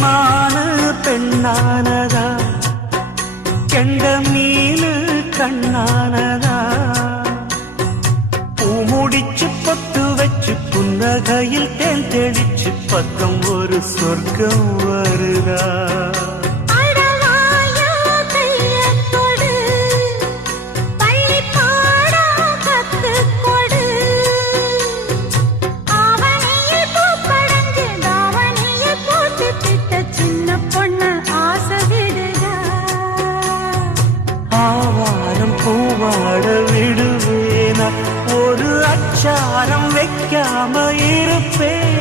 மானு பெண்ணானதா, கெண்ட மீனு கண்ணானதா, பூ முடிச்சு பொட்டு வச்சு புன்னகையில் தேன் தெளிச்சு பக்கம் ஒரு சொர்க்கம் வருதா. ஆவாரம் பூவாட விடுவேனா, ஒரு அச்சாரம் வைக்காம இருப்பேன்.